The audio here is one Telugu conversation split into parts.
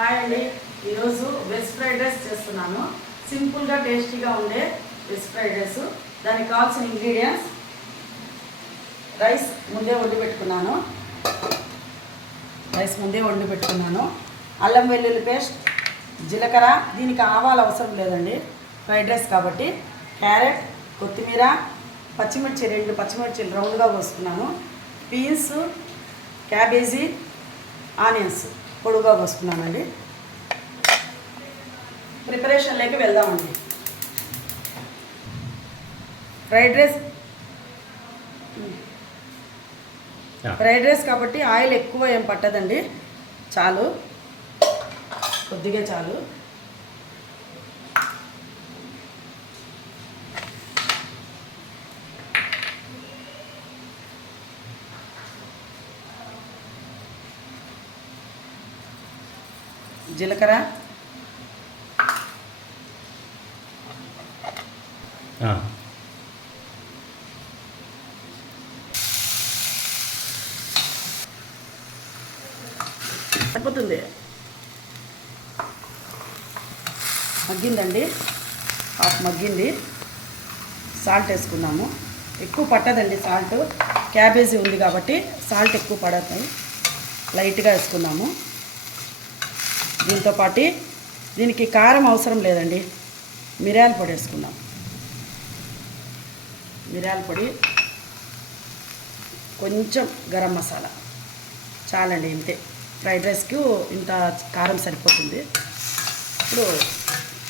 హాయ్ అండి, ఈరోజు వెజ్ ఫ్రైడ్ రైస్ చేస్తున్నాను. సింపుల్గా టేస్టీగా ఉండే వెజ్ ఫ్రైడ్ రైస్. దానికి కావాల్సిన ఇంగ్రీడియంట్స్: రైస్ ముందే వండి పెట్టుకున్నాను, అల్లం వెల్లుల్లి పేస్ట్, జీలకర్ర, దీనికి ఆవాలు అవసరం లేదండి ఫ్రైడ్ రైస్ కాబట్టి, క్యారెట్, కొత్తిమీర, పచ్చిమిర్చి, 2 పచ్చిమిర్చిలు రౌండ్గా కోసుకున్నాను, బీన్స్, క్యాబేజీ, ఆనియన్స్ పొడుగా కోసుకున్నానండి. ప్రిపరేషన్లోకి వెళ్దామండి. ఫ్రైడ్ రైస్ కాబట్టి ఆయిల్ ఎక్కువ ఏం పట్టదండి, చాలు, కొద్దిగా చాలు. జీలకర్ర, సరిపోతుంది, మగ్గిందండి, హాఫ్ మగ్గింది. సాల్ట్ వేసుకున్నాము, ఎక్కువ పట్టదండి సాల్ట్, క్యాబేజీ ఉంది కాబట్టి సాల్ట్ ఎక్కువ పడతాయి, లైట్గా వేసుకున్నాము. దీంతో పాటు దీనికి కారం అవసరం లేదండి, మిరియాల పొడి వేసుకుందాం. మిరియాల పొడి, కొంచెం గరం మసాలా, చాలండి, ఇంతే. ఫ్రైడ్ రైస్కి ఇంత కారం సరిపోతుంది. ఇప్పుడు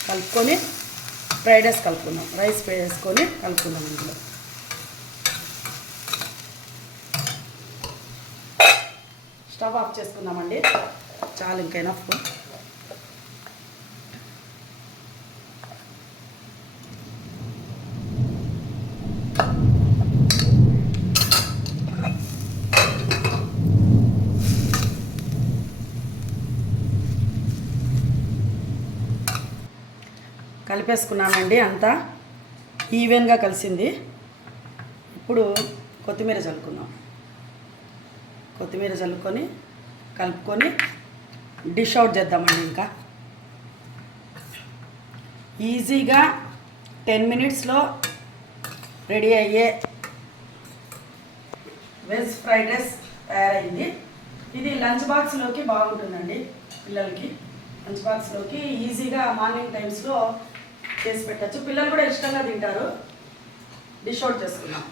కలుపుకొని ఫ్రైడ్ రైస్ కలుపుకుందాం, రైస్ వేసుకొని కలుపుకుందాం. ఇందులో స్టవ్ ఆఫ్ చేసుకుందామండి, చాలు, ఇంకా ఎనఫ్. కలిపేసుకున్నానండి, అంతా ఈవెన్గా కలిసింది. ఇప్పుడు కొత్తిమీర చల్లుకుందాం. కొత్తిమీర చల్లుకొని కలుపుకొని డిష్ అవుట్ చేద్దామండి. ఇంకా ఈజీగా 10 మినిట్స్లో రెడీ అయ్యే వెజ్ ఫ్రైడ్ రైస్ తయారైంది. ఇది లంచ్ బాక్స్లోకి బాగుంటుందండి, పిల్లలకి లంచ్ బాక్స్లోకి ఈజీగా మార్నింగ్ టైమ్స్లో చేసి పెట్టచ్చు, పిల్లలు కూడా ఇష్టంగా తింటారు. డిష్ అవుట్ చేసుకుందాం.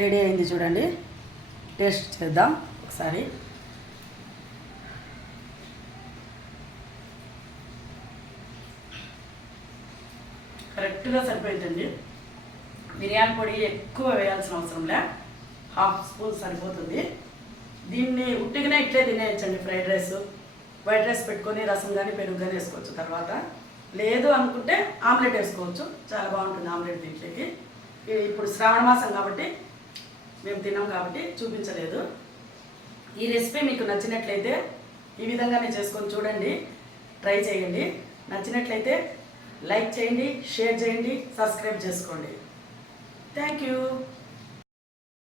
రెడీ అయింది చూడండి, టేస్ట్ చేద్దాం ఒకసారి. కరెక్ట్గా సరిపోయిందండి. మిరియాల పొడి ఎక్కువ వేయాల్సిన అవసరం లే, హాఫ్ స్పూన్ సరిపోతుంది. దీన్ని ఉట్టిగానే ఇట్లే తినేయచ్చండి. ఫ్రైడ్ రైస్, వైట్ రైస్ పెట్టుకొని రసం కానీ పెరుగు కానీ వేసుకోవచ్చు. తర్వాత లేదు అనుకుంటే ఆమ్లెట్ వేసుకోవచ్చు, చాలా బాగుంటుంది ఆమ్లెట్ దీంట్లోకి. ఇప్పుడు శ్రావణ మాసం కాబట్టి మేము తిన్నాం కాబట్టి చూపించలేదు. ఈ రెసిపీ మీకు నచ్చినట్లయితే ఈ విధంగానే చేసుకొని చూడండి, ట్రై చేయండి. నచ్చినట్లయితే లైక్ చేయండి, షేర్ చేయండి, సబ్స్క్రైబ్ చేసుకోండి. Thank you.